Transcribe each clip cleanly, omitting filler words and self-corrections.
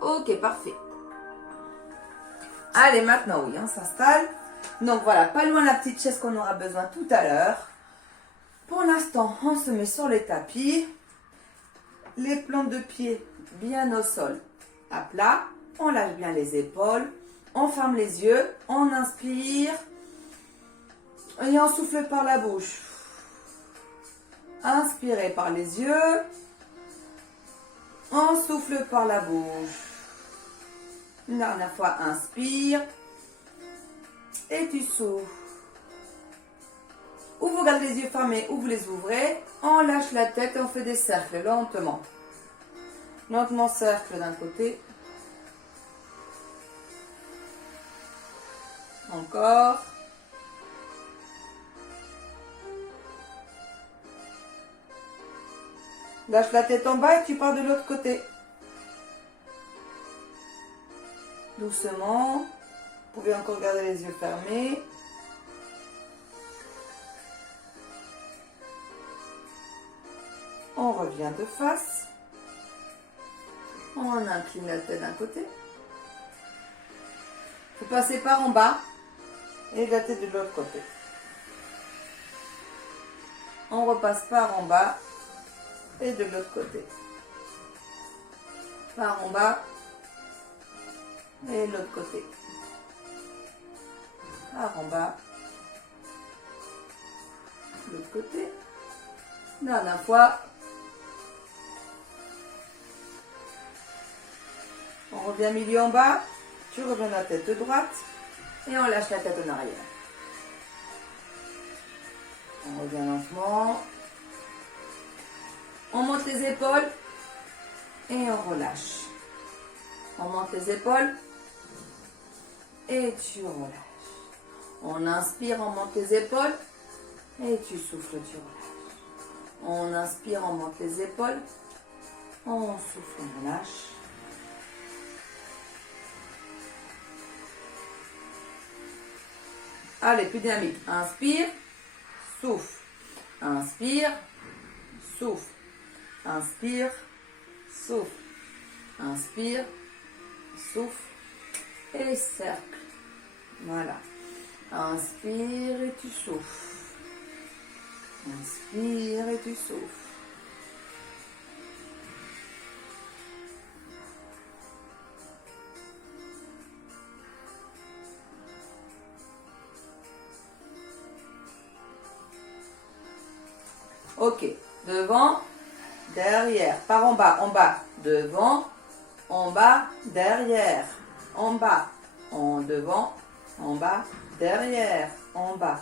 Ok, parfait. Allez, maintenant, oui, on s'installe. Donc voilà, pas loin de la petite chaise qu'on aura besoin tout à l'heure. Pour l'instant, on se met sur les tapis. Les plantes de pied bien au sol, à plat. On lâche bien les épaules. On ferme les yeux. On inspire. Et on souffle par la bouche. Inspirez par les yeux. On souffle par la bouche. Une dernière fois, inspire. Et tu souffles. Ou vous gardez les yeux fermés ou vous les ouvrez. On lâche la tête et on fait des cercles lentement. Lentement, cercle d'un côté. Encore. Lâche la tête en bas et tu pars de l'autre côté. Doucement. Vous pouvez encore garder les yeux fermés. On revient de face. On incline la tête d'un côté. Vous passez par en bas et la tête de l'autre côté. On repasse par en bas et de l'autre côté. Par en bas et de l'autre côté. Par en bas, de l'autre côté. Dernière fois. On revient milieu en bas. Tu reviens la tête de droite. Et on lâche la tête en arrière. On revient lentement. On monte les épaules. Et on relâche. On monte les épaules. Et tu relâches. On inspire, on monte les épaules. Et tu souffles, tu relâches. On inspire, on monte les épaules. On souffle, on relâche. Allez, plus dynamique. Inspire, souffle. Inspire, souffle. Inspire, souffle. Inspire, souffle. Et cercle. Voilà. Inspire et tu souffles. Inspire et tu souffles. Ok. Devant, derrière. Par en bas, devant, en bas, derrière. En bas, en devant, en bas, derrière, en bas,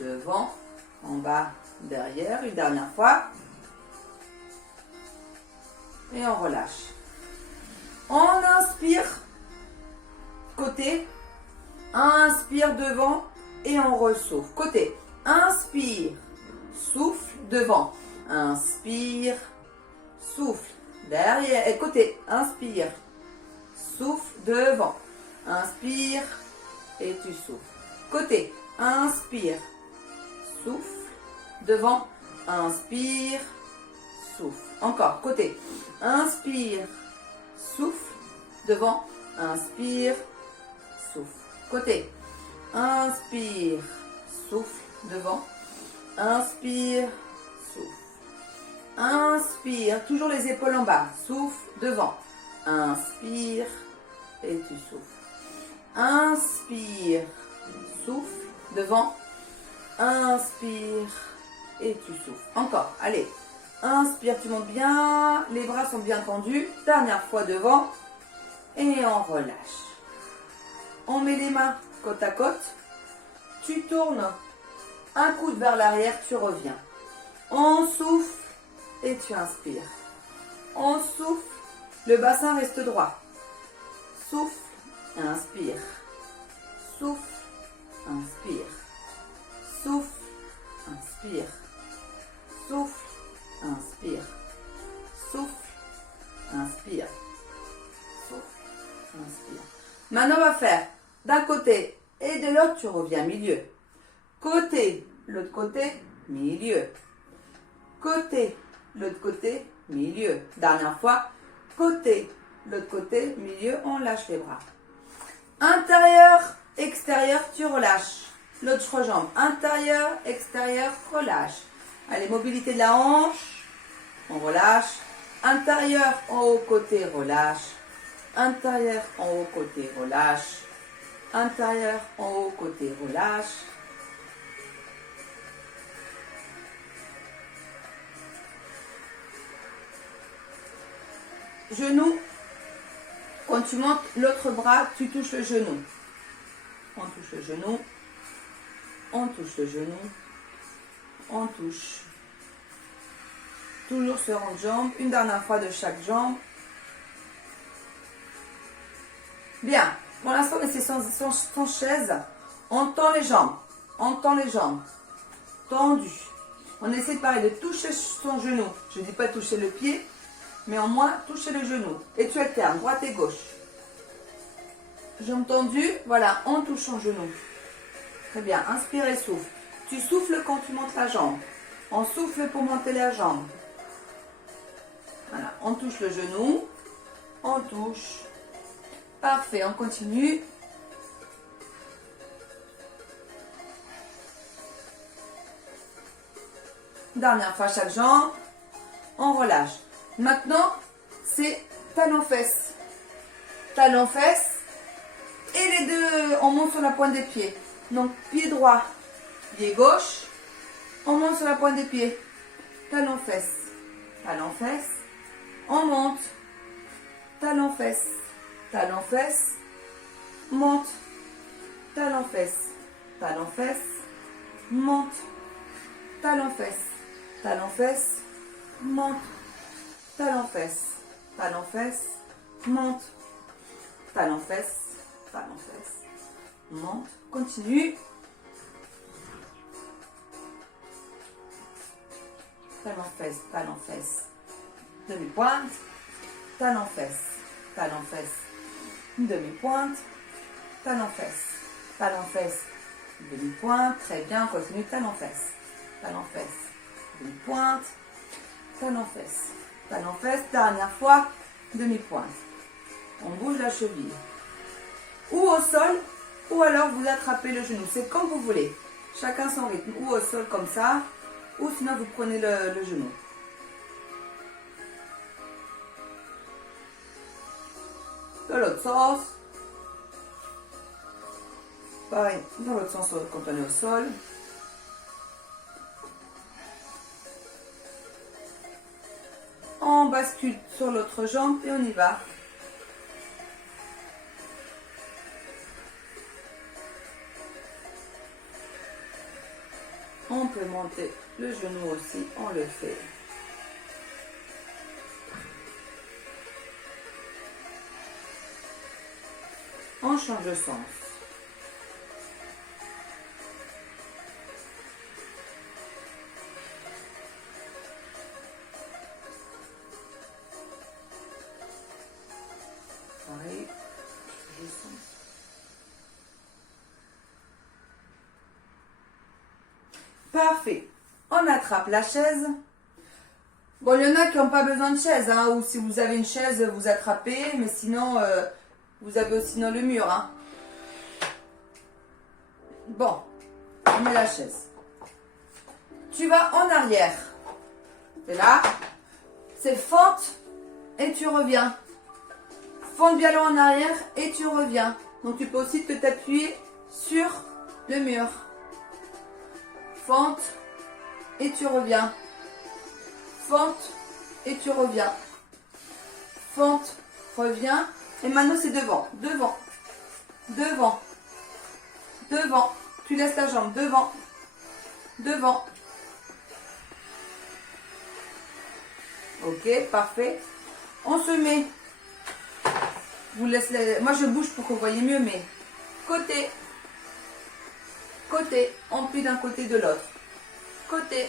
devant, en bas, derrière. Une dernière fois. Et on relâche. On inspire, côté. Inspire devant et on ressouffle. Côté. Inspire, souffle, devant. Inspire, souffle, derrière. Et côté. Inspire, souffle, devant. Inspire et tu souffles. Côté. Inspire, souffle, devant. Inspire, souffle. Encore. Côté. Inspire, souffle, devant. Inspire, souffle. Côté. Inspire, souffle, devant. Inspire, souffle. Inspire, toujours les épaules en bas. Souffle, devant. Inspire et tu souffles. Inspire, souffle, devant. Inspire et tu souffles. Encore, allez. Inspire, tu montes bien. Les bras sont bien tendus. Dernière fois devant. Et on relâche. On met les mains côte à côte. Tu tournes un coude vers l'arrière, tu reviens. On souffle et tu inspires. On souffle, le bassin reste droit. Souffle, inspire. Souffle, inspire. Souffle, inspire. Souffle, inspire. Souffle, inspire. Souffle, inspire. Maintenant, on va faire d'un côté et de l'autre, tu reviens milieu. Côté, l'autre côté, milieu. Côté, l'autre côté, milieu. Dernière fois, côté, L'autre côté, milieu, on lâche les bras. Intérieur, extérieur, tu relâches. L'autre jambe, intérieur, extérieur, relâche. Allez, mobilité de la hanche, on relâche. Intérieur, en haut, côté, relâche. Intérieur, en haut, côté, relâche. Intérieur, en haut, côté, relâche. Genou, quand tu montes l'autre bras, tu touches le genou. On touche le genou. On touche le genou. On touche. Toujours ce rond de jambe. Une dernière fois de chaque jambe. Bien. Pour l'instant, on est sans chaise. On tend les jambes. On tend les jambes. Tendu. On essaie pareil de toucher son genou. Je ne dis pas toucher le pied, mais en moins toucher le genou. Et tu alternes, droite et gauche. Jambes tendues. Voilà, on touche son genou. Très bien. Inspire et souffle. Tu souffles quand tu montes la jambe. On souffle pour monter la jambe. Voilà, on touche le genou. On touche. Parfait, on continue. Dernière fois chaque jambe. On relâche. Maintenant, c'est talon-fesse. Talon-fesse. Et les deux, on monte sur la pointe des pieds. Donc, pied droit, pied gauche. On monte sur la pointe des pieds. Talon-fesse. Talon-fesse. On monte. Talon-fesse. Talon-fesse. Monte. Talon-fesse. Talon-fesse. Monte. Talon-fesse. Talon-fesse. Monte. Talon-fesse. Talon-fesse. Monte. Talon-fesse. Talon-fesse. Monte. Continue. Talon-fesse. Talon-fesse. Demi-pointe. Talon-fesse. Talon-fesse. Demi-pointe. Talon-fesse. Talon-fesse. Demi-pointe. Très bien. Continue. Talon-fesse. Talon-fesse. Demi-pointe. Talon-fesse. Talon-fesse. Dernière fois. Demi-pointe. On bouge la cheville. Ou au sol, ou alors vous attrapez le genou. C'est comme vous voulez. Chacun son rythme. Ou au sol comme ça, ou sinon vous prenez le genou. De l'autre sens. Pareil, dans l'autre sens quand on est au sol. On bascule sur l'autre jambe et on y va. On peut monter le genou aussi, on le fait. On change de sens. Pareil, je sens. Parfait. On attrape la chaise. Bon, il y en a qui n'ont pas besoin de chaise, hein, ou si vous avez une chaise, vous attrapez, mais sinon, vous avez aussi dans le mur. Hein. Bon, on met la chaise. Tu vas en arrière. C'est là. C'est fente et tu reviens. Fente bien loin en arrière et tu reviens. Donc tu peux aussi te t'appuyer sur le mur. Fente et tu reviens. Fente et tu reviens. Fente, reviens. Et maintenant c'est devant, devant, devant, devant. Tu laisses la jambe devant, devant. Ok, parfait. On se met. Vous laissez. Moi je bouge pour que vous voyez mieux, mais côté, côté. On plie d'un côté de l'autre. Côté.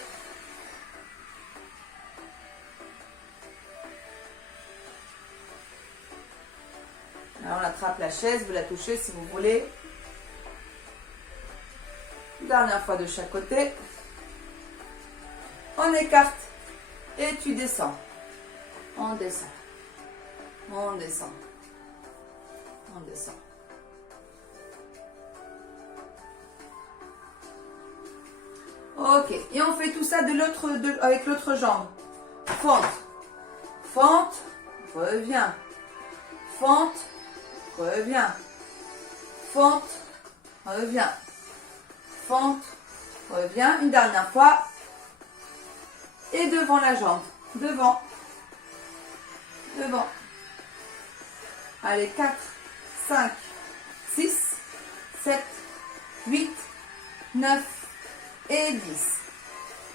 Là, on attrape la chaise, vous la touchez si vous voulez. Dernière fois de chaque côté. On écarte et tu descends. On descend. On descend. On descend. Ok, et on fait tout ça avec l'autre jambe. Fente, fente, reviens. Fente, reviens. Fente, reviens. Fente, reviens. Une dernière fois. Et devant la jambe. Devant. Devant. Allez, 4, 5, 6, 7, 8, 9 et 10.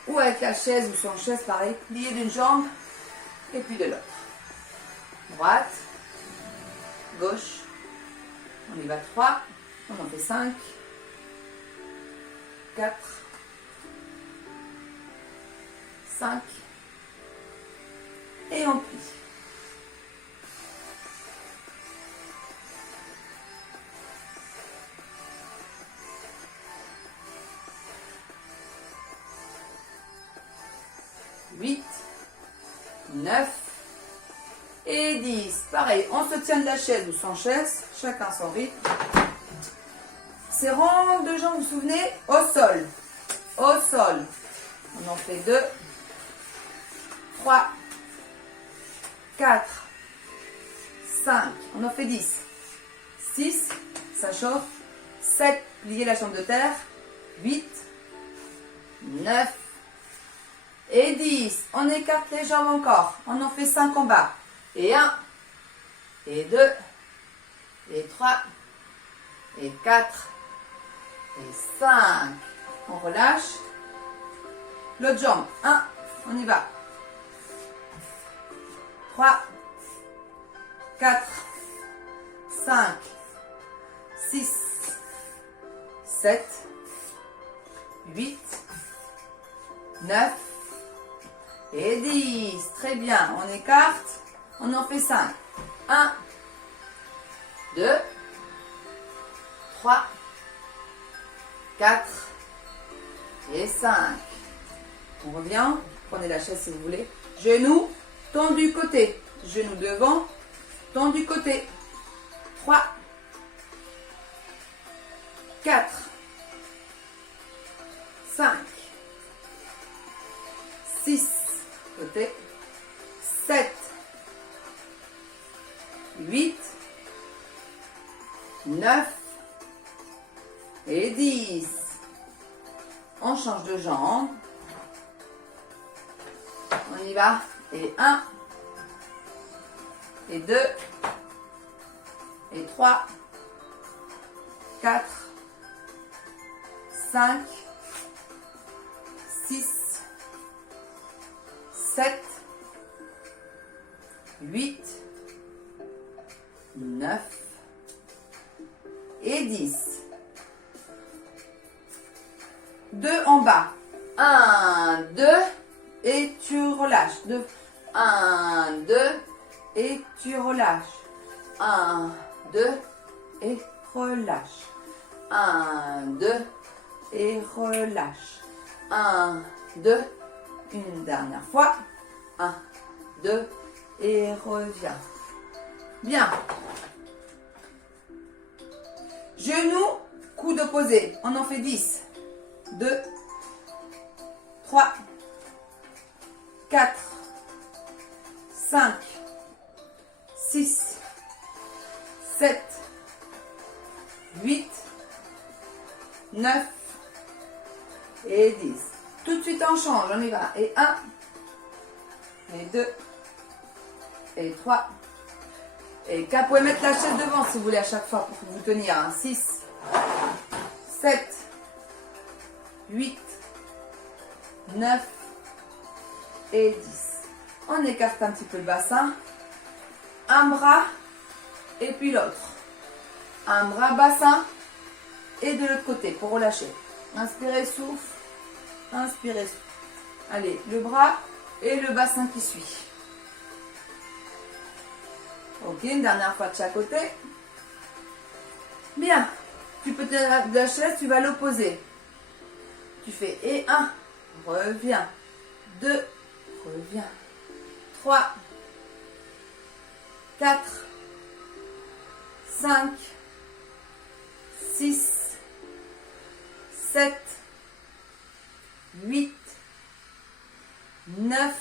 Ou avec la chaise ou sans chaise, pareil. Plier d'une jambe et puis de l'autre. Droite, gauche. On y va 3. On en fait 5, 4, 5. Et on plie. Huit, 9 et 10. Pareil, on se tient de la chaise ou sans chaise, chacun son rythme. Ces rangs de jambes, vous vous souvenez, au sol. Au sol. On en fait 2, 3, 4, 5. On en fait 10. 6, ça chauffe. 7, plier la jambe de terre. 8, 9 et 10. On écarte les jambes encore. On en fait 5 en bas. Et 1, et 2, et 3, et 4, et 5. On relâche. L'autre jambe. 1, on y va. 3, 4, 5, 6, 7, 8, 9 et 10. Très bien. On écarte. On en fait 5. 1, 2, 3, 4 et 5. On revient. Prenez la chaise si vous voulez. Genoux tendu côté. Genoux devant. Tendu côté. 3, 4, 5, 6, côté, 7, 8, 9 et 10. On change de jambe. On y va. Et 1, et 2, et 3, 4, 5, 6, 7, 8, 9 et 10. 2 en bas. 1, 2 et tu relâches. 2, 1, 2 et tu relâches. 1, 2 et relâche. 1, 2 et relâche. 1, 2, une dernière fois. 1, 2 et reviens. Bien. Genoux, coude opposé. On en fait 10. 2, 3, 4, 5, 6, 7, 8, 9 et 10. Tout de suite on change, on y va. Et 1, et 2, et 3, et 4. Vous pouvez mettre la chaise devant si vous voulez à chaque fois pour vous tenir. 6, 7, 8, 9 et 10. On écarte un petit peu le bassin. Un bras et puis l'autre. Un bras bassin et de l'autre côté pour relâcher. Inspirez, souffle. Inspirez, souffle. Allez, le bras et le bassin qui suit. Ok, une dernière fois de chaque côté. Bien. Tu peux tenir de la chaise, tu vas l'opposer. Tu fais et 1, reviens. 2, reviens. 3, 4, 5, 6, 7, 8, 9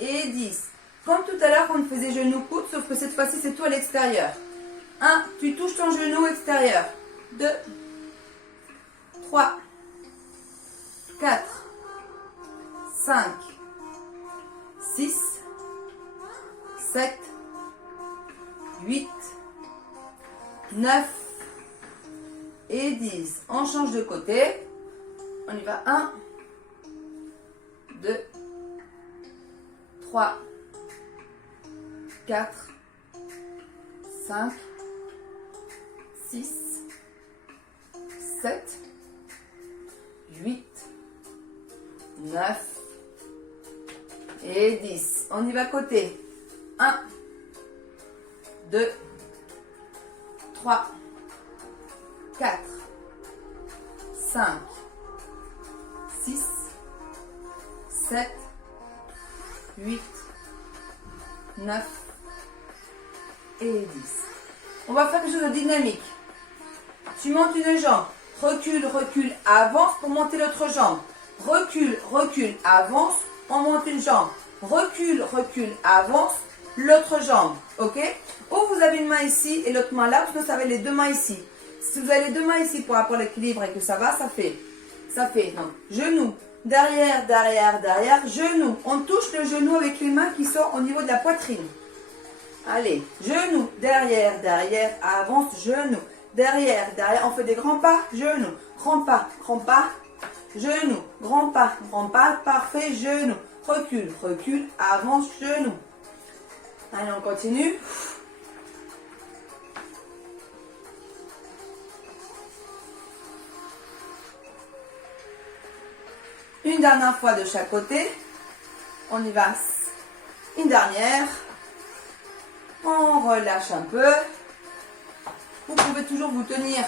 et 10. Comme tout à l'heure, on faisait genou-coude, sauf que cette fois-ci, c'est tout à l'extérieur. 1, tu touches ton genou extérieur. 2, 3, 4, 5, 6, 7, 8, 9 et 10. On change de côté. On y va. 1, 2, 3, 4, 5, 6, 7, 8, 9 et 10. On y va côté. 1, 2, 3, 4, 5, 6, 7, 8, 9 et 10. On va faire quelque chose de dynamique. Tu montes une jambe, recule, recule, avance pour monter l'autre jambe. Recule, recule, avance, on monte une jambe. Recule, recule, avance, l'autre jambe. Ok? Ou vous avez une main ici et l'autre main là, parce que vous avez les deux mains ici. Si vous avez les deux mains ici pour avoir l'équilibre et que ça va, ça fait donc, genou, derrière, derrière, derrière, genou. On touche le genou avec les mains qui sont au niveau de la poitrine. Allez, genou, derrière, derrière, avance, genou, derrière, derrière. On fait des grands pas, genou, grand pas, genou, grand pas, parfait, genou. Recule, recule, avance, genou. Allez, on continue. Une dernière fois de chaque côté. On y va. Une dernière. On relâche un peu. Vous pouvez toujours vous tenir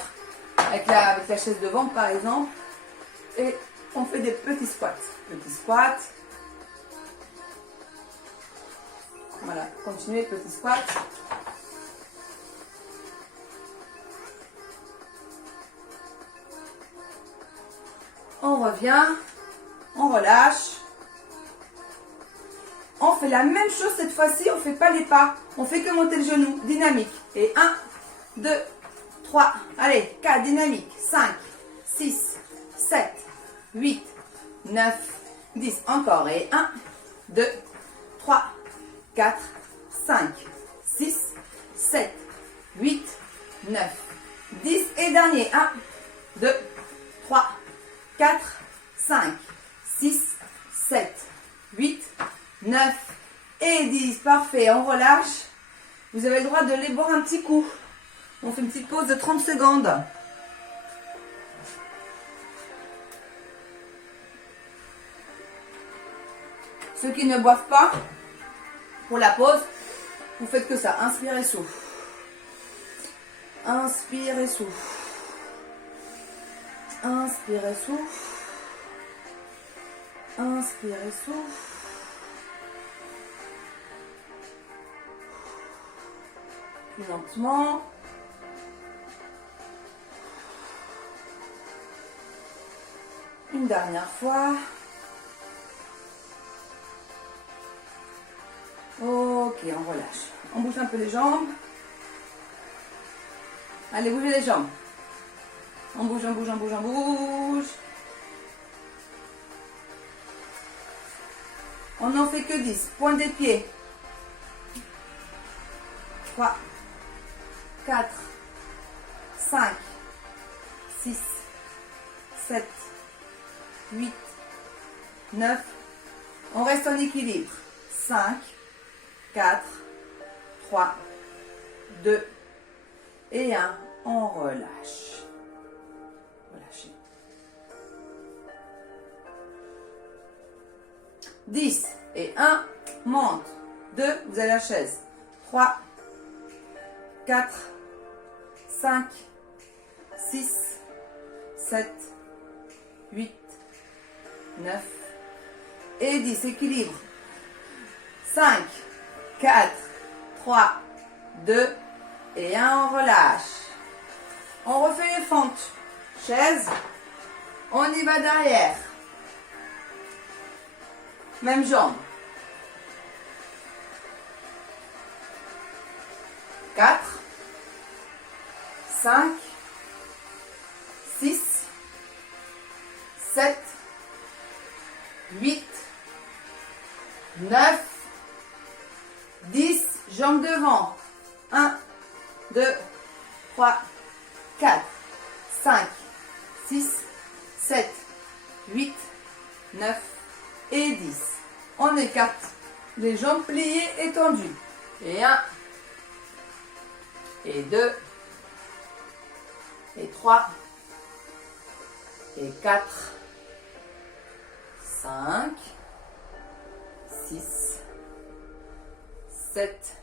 avec la chaise devant par exemple. Et on fait des petits squats. Petits squats. Voilà, continuez, petits squats. On revient. On relâche. On fait la même chose cette fois-ci, on ne fait pas les pas. On fait que monter le genou, dynamique. Et 1, 2, 3, allez, 4, dynamique. 5, 6, 7, 8, 9, 10. Encore. Et 1, 2, 3, 4, 5, 6, 7, 8, 9, 10. Et dernier. 1, 2, 3, 4, 5, 6, 7, 8, 9 et 10. Parfait, on relâche. Vous avez le droit de les boire un petit coup. On fait une petite pause de 30 secondes. Ceux qui ne boivent pas, pour la pause, vous faites que ça. Inspire et souffle. Inspire et souffle. Inspire et souffle. Inspire et souffle. Plus lentement. Une dernière fois. Ok, on relâche. On bouge un peu les jambes. Allez, bougez les jambes. On bouge, on bouge, on bouge, on bouge. On n'en fait que 10. Pointe des pieds. 3, 4, 5, 6, 7, 8, 9. On reste en équilibre. 5, 4, 3, 2 et 1. On relâche. Relâchez. 10 et 1. Monte. 2. Vous avez la chaise. 3, 4, 5, 6, 7, 8, 9 et 10. Équilibre. 5, 4, 3, 2 et 1, on relâche. On refait les fentes. Chaise, on y va derrière. Même jambe. 4, 5, 6, 7, 8, 9, 10, jambes devant. 1, 2, 3, 4, 5, 6, 7, 8, 9 et 10. On écarte les jambes pliées et tendues. Et 1, et 2, et 3, et 4, 5, 6, 7,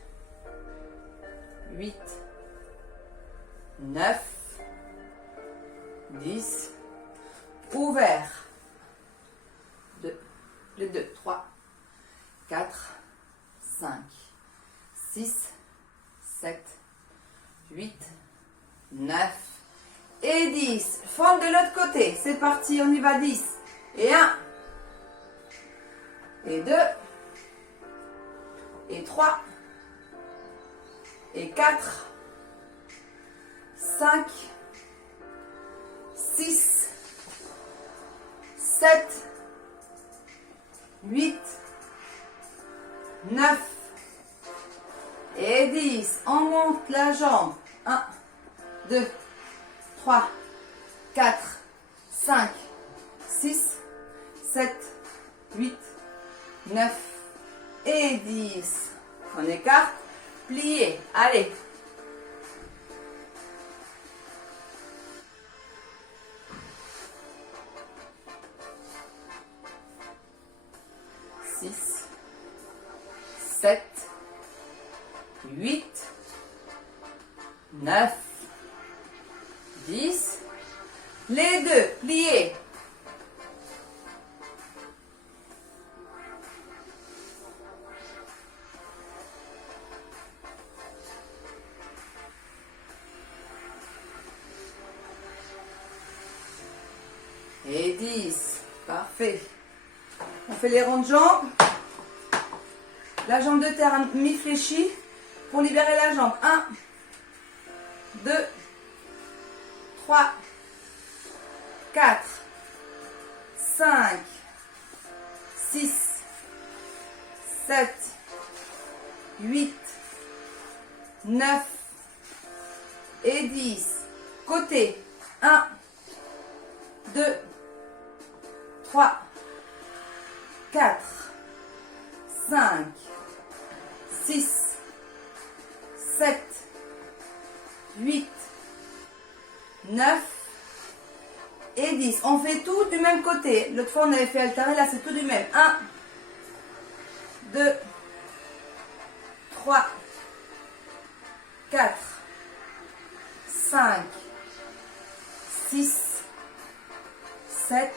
8, 9, 10, ouvert. 2, les 2, 3, 4, 5, 6, 7, 8, 9 et 10. Fente de l'autre côté. C'est parti, on y va. 10. Et 1. Et 2. Et 3. Et 4. 5. 6. 7. 8. 9. Et 10. On monte la jambe. 1, 2, 3, 4, 5, 6, 7, 8, 9 et 10. On écarte, plié. Allez. Six, 7, 8, 9, 10, les deux, pliés. Et 10, parfait. On fait les ronds de jambes. La jambe de terre mi-fléchie pour libérer la jambe. 1, 2, 3, 4, 5, 6, 7, 8, 9 et 10. Côté. 1, 2, 3, 4, 5, 6, 7, 8, 9 et 10. On fait tout du même côté. L'autre fois, on avait fait alterner. Là, c'est tout du même. 1, 2, 3, 4, 5, 6, 7,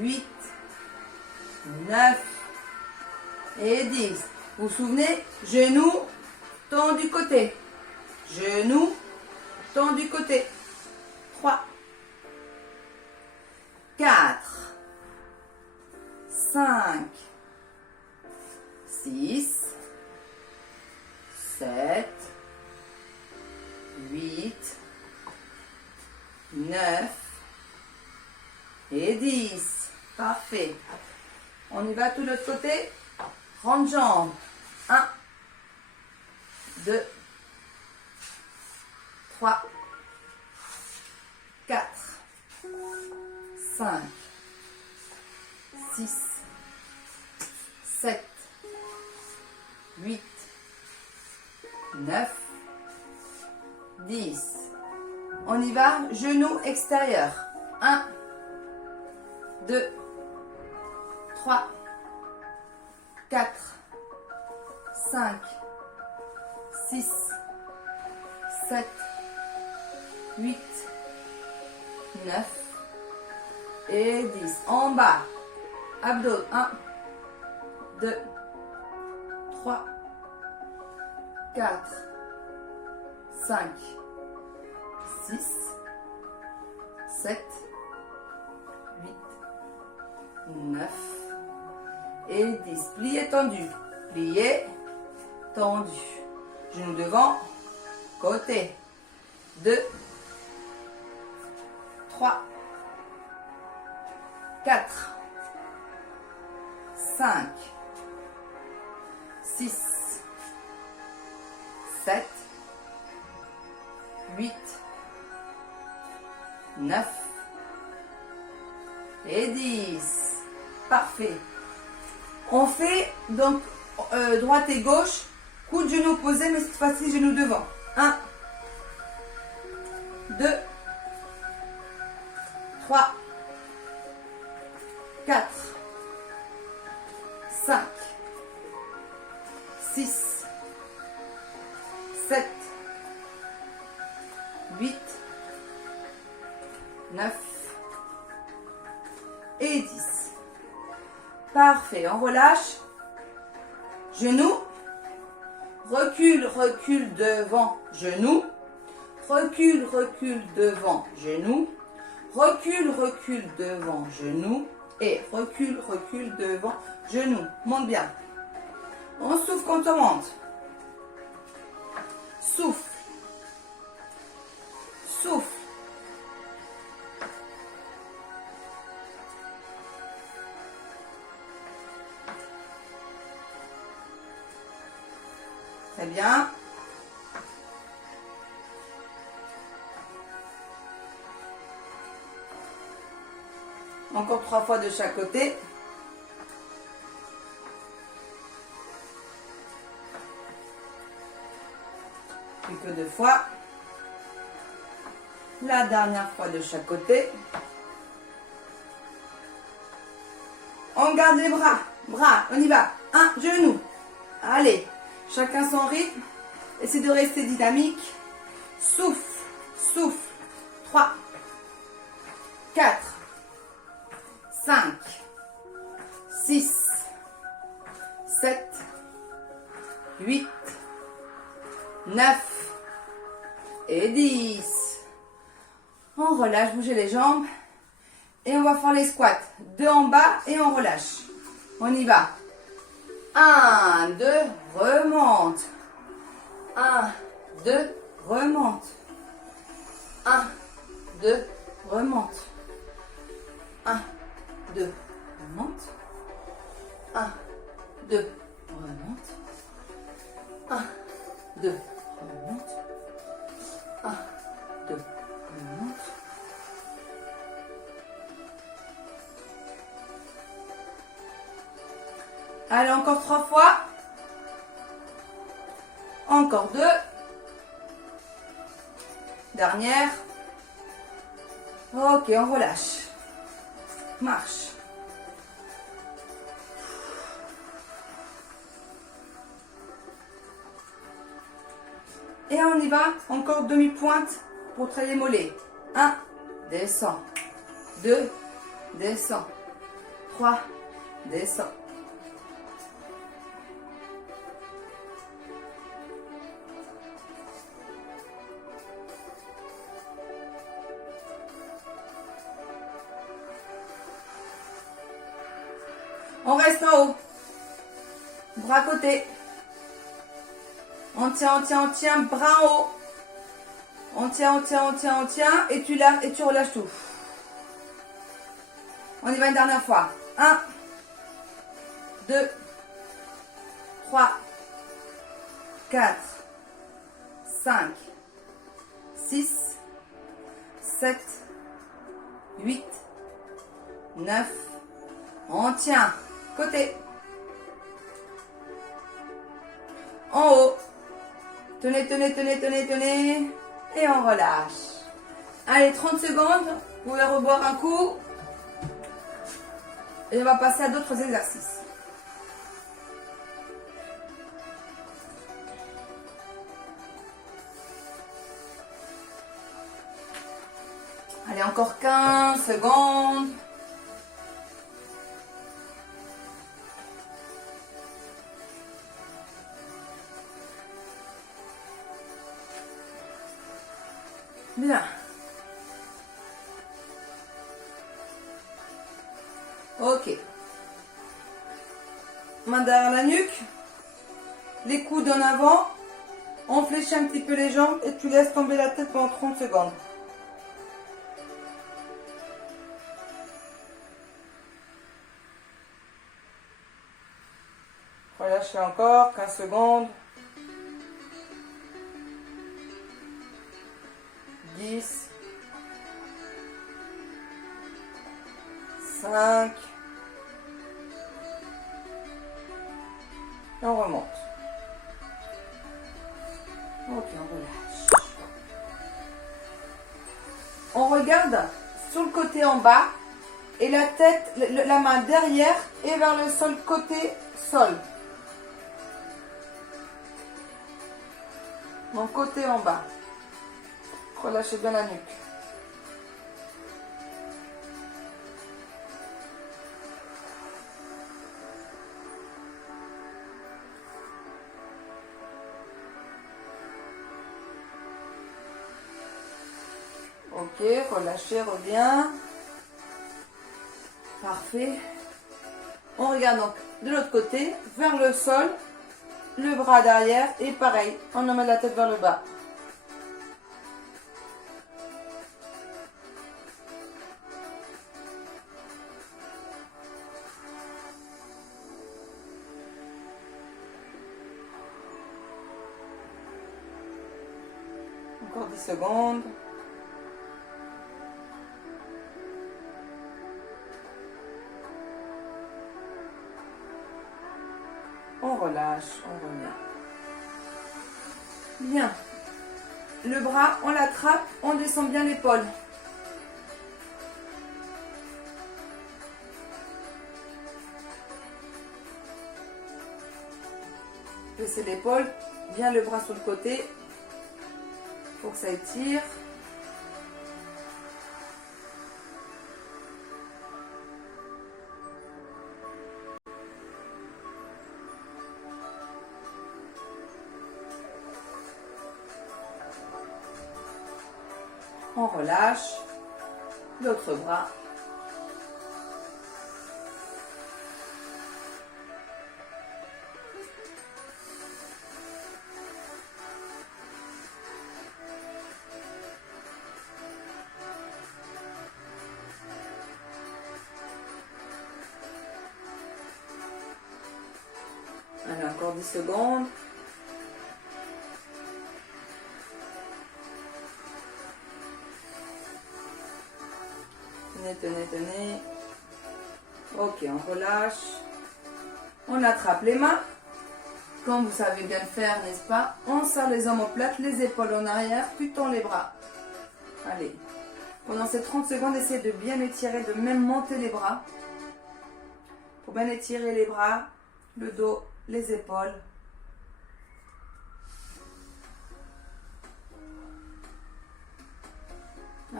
8, 9 et 10. Vous vous souvenez? Genou, tendu côté. Genou, tendu côté. 3, 4, 5, 6, 7, 8, 9 et 10. Parfait. On y va tout de l'autre côté. Rond de jambe. 1, 2, 3, 4, 5, 6, 7, 8, 9, 10. On y va, genou extérieur. 1, 2, 3, 4, 5, 6, 7, 8, 9 et 10. En bas, abdos. 1, 2, 3, 4, 5, 6, 7, 8, 9 et 10. Plié, tendu. Plié, tendu. Genou devant, côté. 2, 3, 4, 5, 6, 7, 8, 9 et 10. Parfait. On fait donc droite et gauche, coup de genou opposé, mais cette fois-ci genou devant. 1, 2, 3, 4, 5, 6, 7, 8, 9 et 10. Parfait, on relâche. Genou, recule, recule devant, genou, recule, recule devant, genou, recule, recule devant, genou, et recule, recule devant, genou. Monte bien. On souffle quand on monte. Souffle. Souffle. Très bien. Encore 3 fois de chaque côté. Plus que 2 fois. La dernière fois de chaque côté. On garde les bras. Bras, on y va. Un genou. Allez. Chacun son rythme. Essayez de rester dynamique. Souffle, souffle. 3, 4, 5, 6, 7, 8, 9 et 10. On relâche, bougez les jambes. Et on va faire les squats. 2 en bas et on relâche. On y va. 1, 2, remonte. 1, 2, remonte. 1, 2, remonte. 1, 2, remonte. 1, 2, remonte. 1, 2, remonte. 1, 2, remonte. Allez, encore 3 fois. Encore 2. Dernière. Ok, on relâche. Marche. Et on y va. Encore demi-pointe pour travailler les mollets. 1, descend. 2, descend. 3, descend. On reste en haut. Bras côté. On tient, bras en haut. On tient. Et tu lâches et tu relâches tout. On y va une dernière fois. 1, 2, 3, 4, 5, 6, 7, 8, 9. On tient. Côté. En haut. Tenez. Et on relâche. Allez, 30 secondes. Vous pouvez reboire un coup. Et on va passer à d'autres exercices. Allez, encore 15 secondes. Bien. Ok. Main derrière la nuque. Les coudes en avant. On fléchit un petit peu les jambes et tu laisses tomber la tête pendant 30 secondes. Relâchez encore 15 secondes. 10. 5. Et on remonte. Ok, on relâche. On regarde sur le côté en bas et la tête, la main derrière et vers le sol, côté sol. Mon côté en bas. Relâchez bien la nuque. Ok, relâchez, reviens. Parfait. On regarde donc de l'autre côté, vers le sol, le bras derrière et pareil, on emmène la tête vers le bas. Encore 10 secondes. On relâche, on revient. Bien. Le bras, on l'attrape, on descend bien l'épaule. Laissez l'épaule, bien le bras sur le côté. Pour que ça étire. On relâche. L'autre bras. Allez, encore 10 secondes. Tenez, tenez. Ok, on relâche. On attrape les mains. Comme vous savez bien le faire, n'est-ce pas? On serre les omoplates, les épaules en arrière, puis tend les bras. Allez. Pendant ces 30 secondes, essayez de bien étirer, de même monter les bras. Pour bien étirer les bras, le dos, les épaules.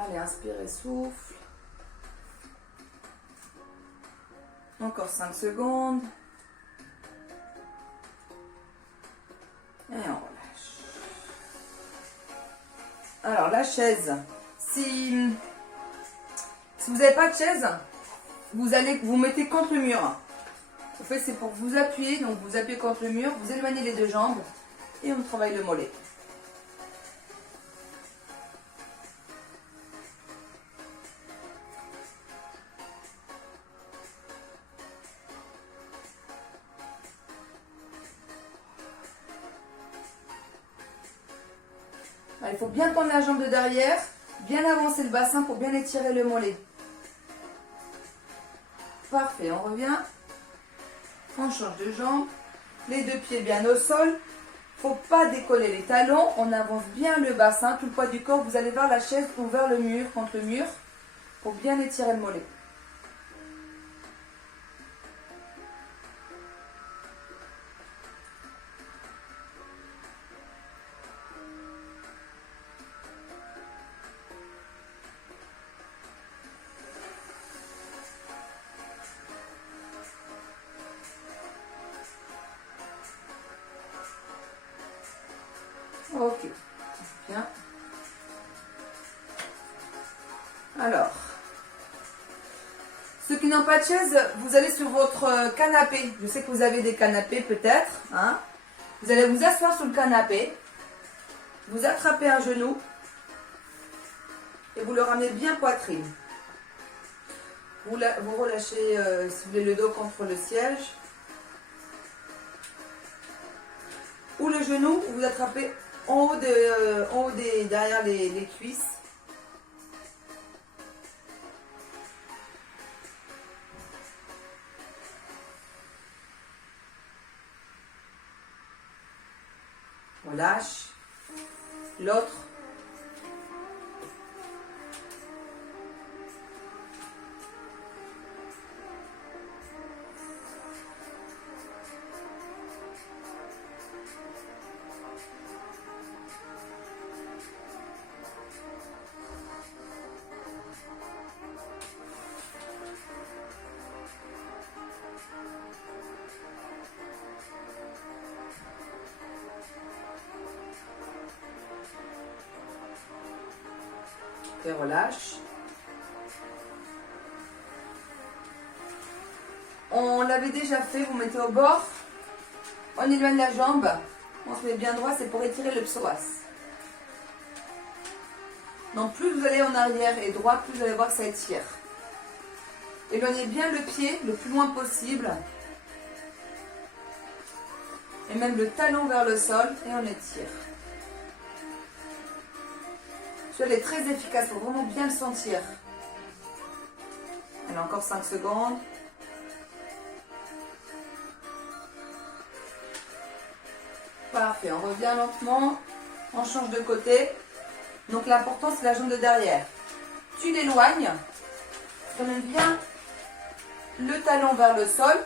Allez, inspirez, souffle. Encore 5 secondes. Et on relâche. Alors, la chaise. Si vous n'avez pas de chaise, vous allez vous mettez contre le mur. En fait, c'est pour vous appuyer. Donc, vous appuyez contre le mur, vous éloignez les deux jambes et on travaille le mollet. Alors, il faut bien prendre la jambe de derrière, bien avancer le bassin pour bien étirer le mollet. Parfait, on revient. On change de jambe. Les deux pieds bien au sol. Il ne faut pas décoller les talons. On avance bien le bassin, tout le poids du corps. Vous allez vers la chaise ou vers le mur, contre le mur, pour bien étirer le mollet. Ok, bien. Alors, ceux qui n'ont pas de chaise, vous allez sur votre canapé. Je sais que vous avez des canapés peut-être. Hein. Vous allez vous asseoir sur le canapé. Vous attrapez un genou. Et vous le ramenez bien poitrine. Vous relâchez, si vous voulez, le dos contre le siège. Ou le genou, vous attrapez en haut, derrière les cuisses. Relâche. L'autre. Et relâche. On l'avait déjà fait, vous mettez au bord, on éloigne la jambe, on se met bien droit, c'est pour étirer le psoas. Donc plus vous allez en arrière et droit, plus vous allez voir que ça étire. Éloignez bien le pied le plus loin possible. Et même le talon vers le sol et on étire. Celui-là est très efficace, il faut vraiment bien le sentir. Allez, encore 5 secondes. Parfait, on revient lentement, on change de côté. Donc l'important c'est la jambe de derrière. Tu l'éloignes, tu ramènes bien le talon vers le sol.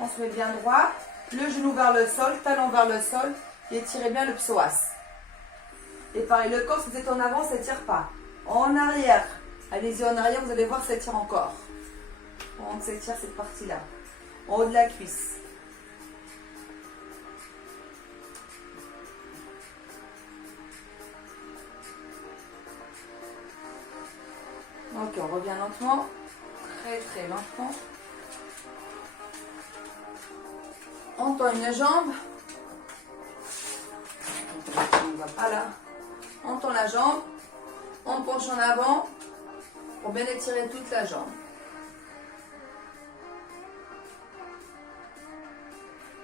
On se met bien droit, le genou vers le sol, talon vers le sol et étirez bien le psoas. Et pareil, le corps, si vous êtes en avant, ça ne tire pas. En arrière, allez-y en arrière, vous allez voir, ça tire encore. On s'étire cette partie-là. En haut de la cuisse. Ok, on revient lentement. Très, très lentement. On tend une jambe. On ne va pas là. On tend la jambe, on penche en avant pour bien étirer toute la jambe.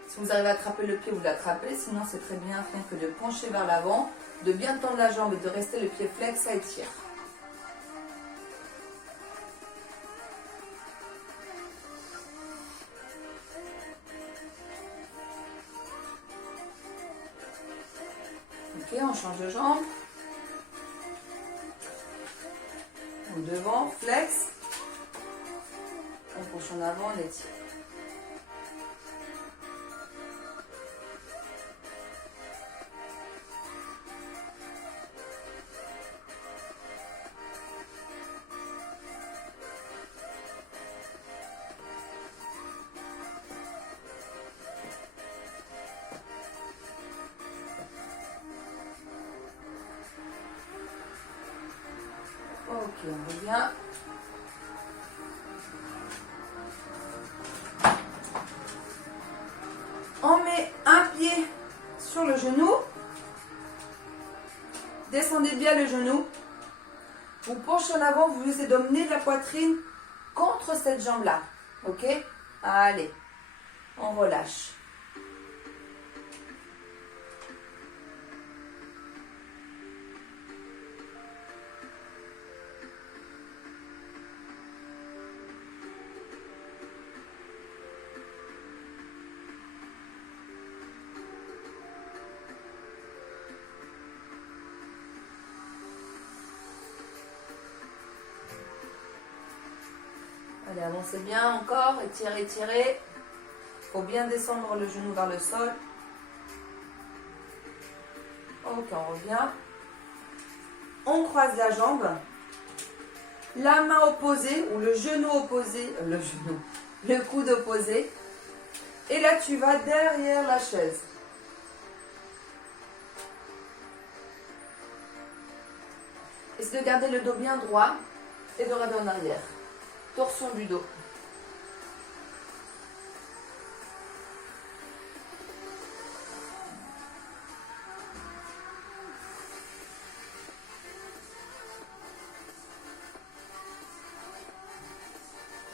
Si vous arrivez à attraper le pied, vous l'attrapez. Sinon, c'est très bien rien que de pencher vers l'avant, de bien tendre la jambe et de rester le pied flex, ça étire. Ok, on change de jambe. Devant, flex. On penche en avant, on étire. Ok, on revient. On met un pied sur le genou. Descendez bien le genou. Vous penchez en avant, vous essayez d'emmener la poitrine contre cette jambe-là. Ok? Allez, on relâche. Allez, avancez bien encore, étirez, étirez. Il faut bien descendre le genou vers le sol. Ok, on revient. On croise la jambe. La main opposée ou le genou opposé, le coude opposé. Et là, tu vas derrière la chaise. Et Essayez de garder le dos bien droit et de regarder en arrière. Torsion du dos.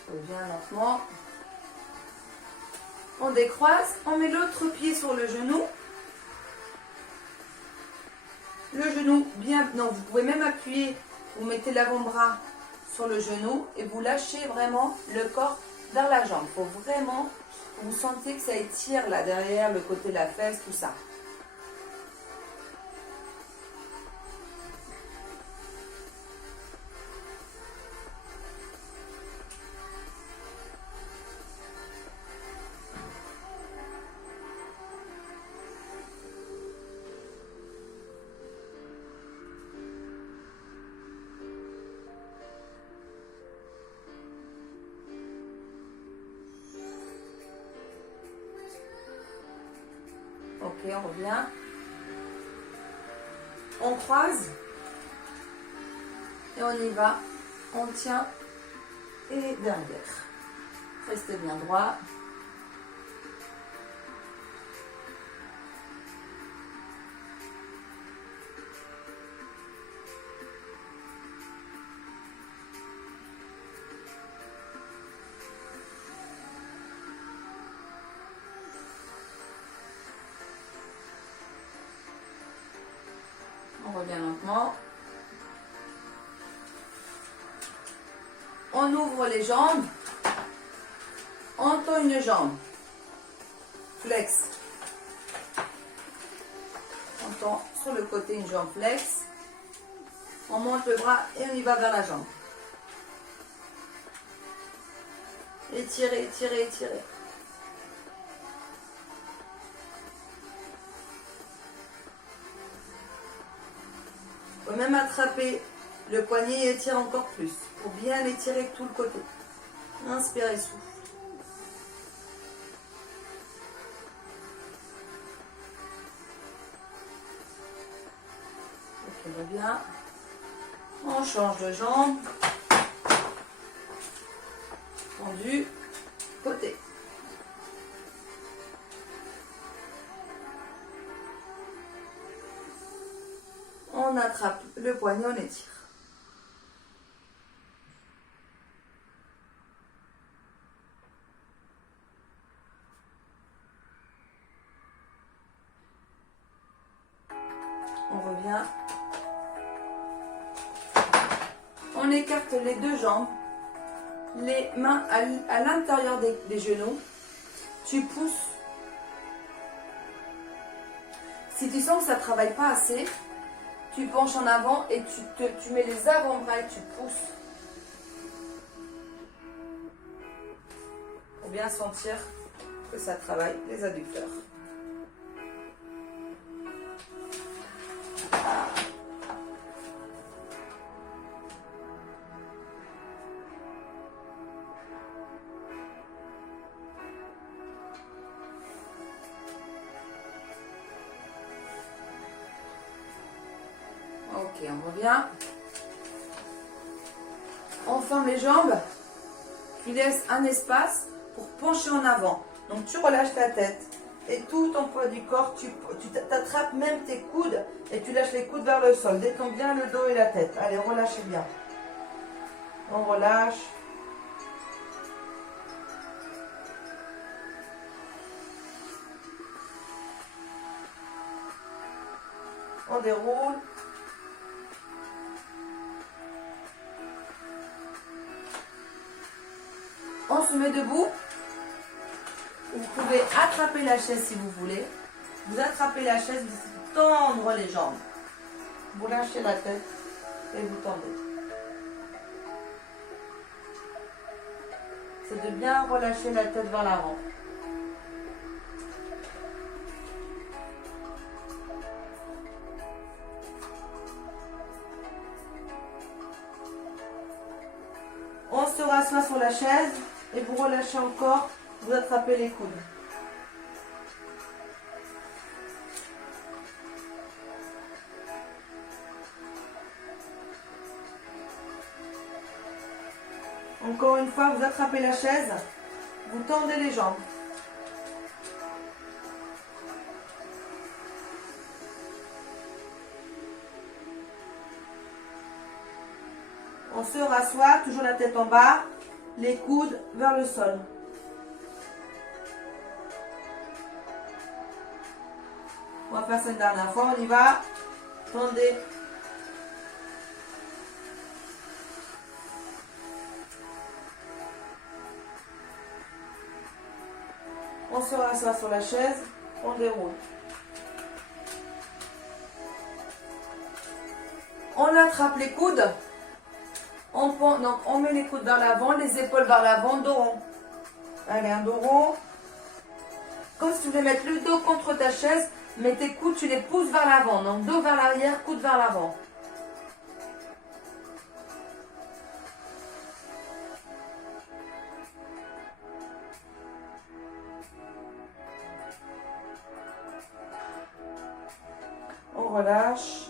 Reviens lentement. On décroise, on met l'autre pied sur le genou. Le genou bien, non, vous pouvez même appuyer, vous mettez l'avant-bras sur le genou et vous lâchez vraiment le corps vers la jambe. Il faut vraiment que vous sentez que ça étire là derrière, le côté de la fesse, tout ça. Ok, on revient. On croise. Et on y va. On tient. Et derrière. Restez bien droit. On revient lentement. On ouvre les jambes. On tend une jambe. Flex. On tend sur le côté une jambe flex. On monte le bras et on y va vers la jambe. Étirez, étirez, étirez. Vous pouvez même attraper le poignet et étirer encore plus pour bien étirer tout le côté. Inspirez, souffle. Ok, va bien. On change de jambe. Tendu. Côté. On attrape le poignet, on étire. On revient. On écarte les deux jambes, les mains à l'intérieur des genoux. Tu pousses. Si tu sens que ça ne travaille pas assez, tu penches en avant et tu mets les avant-bras et tu pousses. Pour bien sentir que ça travaille les adducteurs. Ok, on revient. On ferme les jambes. Tu laisses un espace pour pencher en avant. Donc tu relâches ta tête et tout ton poids du corps, tu t'attrapes même tes coudes et tu lâches les coudes vers le sol. Détends bien le dos et la tête. Allez, relâchez bien. On relâche. On déroule. On se met debout. Vous pouvez attraper la chaise si vous voulez. Vous attrapez la chaise, vous tendre les jambes. Vous lâchez la tête et vous tendez. C'est de bien relâcher la tête vers l'avant. On se rassoit sur la chaise et vous relâchez encore, vous attrapez les coudes. Encore une fois, vous attrapez la chaise, vous tendez les jambes. On se rassoit, toujours la tête en bas, les coudes vers le sol. On va faire ça une dernière fois, on y va. Tendez. On se rassoit sur la chaise, on déroule. On attrape les coudes. Donc on met les coudes vers l'avant, les épaules vers l'avant, dos rond. Allez, un dos rond. Comme si tu voulais mettre le dos contre ta chaise, mais tes coudes, tu les pousses vers l'avant. Donc dos vers l'arrière, coudes vers l'avant. On relâche.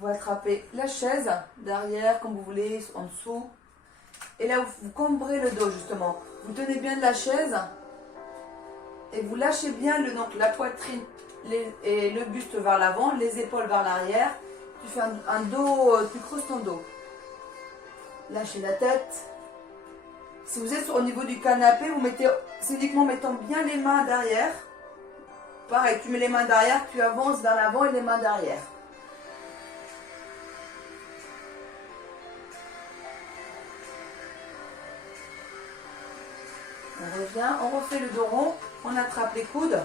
Vous attrapez la chaise derrière, comme vous voulez, en dessous. Et là, vous cambrez le dos, justement. Vous tenez bien de la chaise. Et vous lâchez bien donc, la poitrine et le buste vers l'avant, les épaules vers l'arrière. Tu fais un dos, tu creuses ton dos. Lâchez la tête. Si vous êtes au niveau du canapé, vous mettez, c'est uniquement en mettant bien les mains derrière. Pareil, tu mets les mains derrière, tu avances vers l'avant et les mains derrière. On revient, on refait le dos rond, on attrape les coudes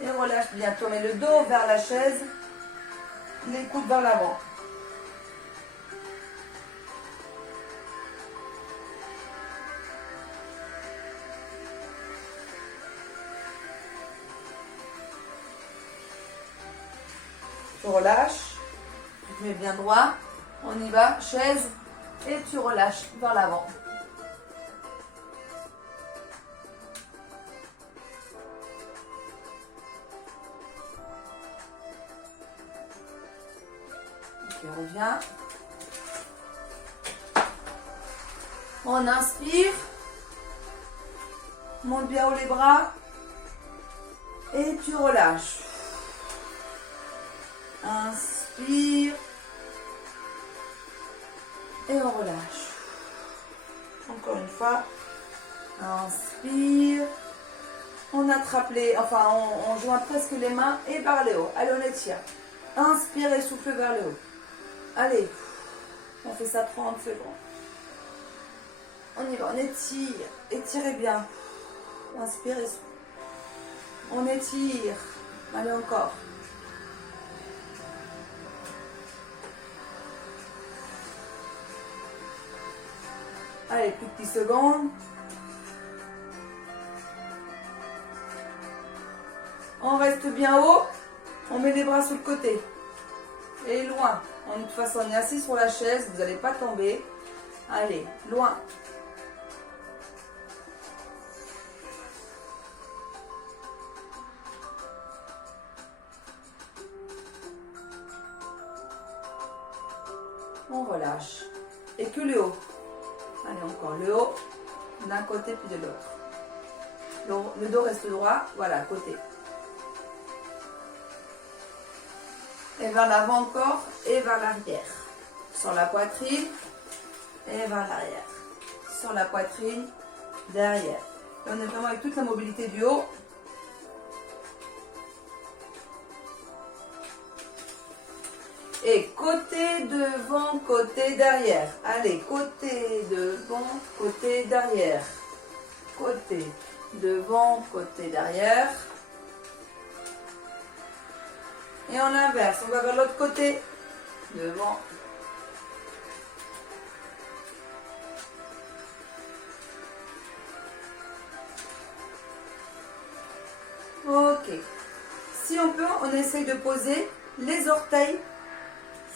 et on relâche bien. On met le dos vers la chaise, les coudes vers l'avant. Tu relâches, tu te mets bien droit, on y va, chaise, et tu relâches vers l'avant. Ok, on revient. On inspire, monte bien haut les bras, et tu relâches. Inspire et on relâche. Encore une fois. Inspire. On attrape on joint presque les mains et vers le haut. Allez, on étire. Inspire et souffle vers le haut. Allez. On fait ça 30 secondes. On y va, on étire. Étirez bien. Inspire et souffle. On étire. Allez, encore. Allez, plus de 10 secondes. On reste bien haut. On met les bras sur le côté. Et loin. De toute façon, on est assis sur la chaise. Vous n'allez pas tomber. Allez, loin. On relâche. Et que le haut. Allez, encore le haut, d'un côté puis de l'autre. Le dos reste droit, voilà, côté. Et vers l'avant encore, et vers l'arrière. Sur la poitrine, et vers l'arrière. Sur la poitrine, derrière. Et on est vraiment avec toute la mobilité du haut. Et côté devant, côté derrière. Allez, côté devant, côté derrière. Côté devant, côté derrière. Et on inverse, on va vers l'autre côté. Devant. Ok. Si on peut, on essaye de poser les orteils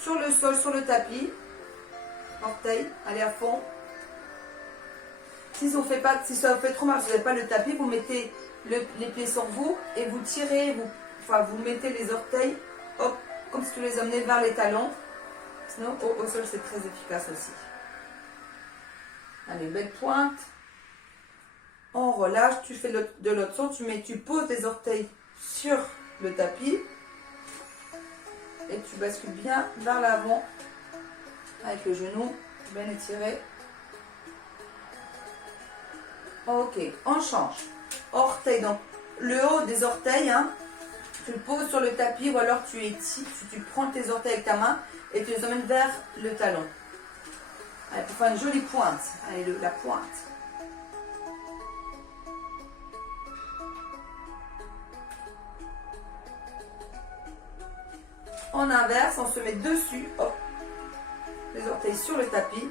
sur le sol, sur le tapis. Orteils, allez à fond. Si ça vous fait trop mal, si vous n'avez pas le tapis, vous mettez les pieds sur vous et vous tirez, vous mettez les orteils, hop, comme si tu les emmenais vers les talons. Sinon, au sol, c'est très efficace aussi. Allez, belle pointe. On relâche. Tu fais de l'autre sens. Tu poses tes orteils sur le tapis. Et tu bascules bien vers l'avant. Avec le genou bien étiré. Ok, on change. Orteils, donc le haut des orteils, hein, tu le poses sur le tapis ou alors tu étires, tu prends tes orteils avec ta main et tu les emmènes vers le talon. Allez, pour faire une jolie pointe. Allez, la pointe. On inverse, on se met dessus, hop, les orteils sur le tapis.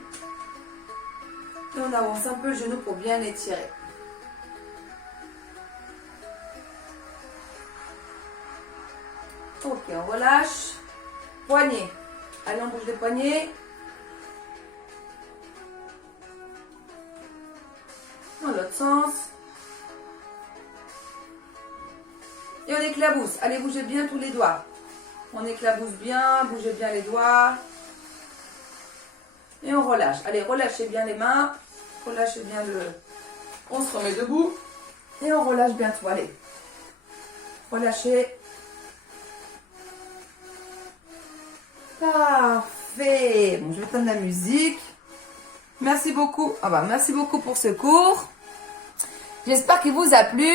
Et on avance un peu le genou pour bien l'étirer. Ok, on relâche. Poignets. Allez, on bouge les poignets. Dans l'autre sens. Et on éclabousse. Allez, bougez bien tous les doigts. On éclabousse bien, bougez bien les doigts. Et on relâche. Allez, relâchez bien les mains. Relâchez bien le... On se remet debout. Et on relâche bien tout. Allez. Relâchez. Parfait. Bon, je vais éteindre la musique. Merci beaucoup. Merci beaucoup pour ce cours. J'espère qu'il vous a plu.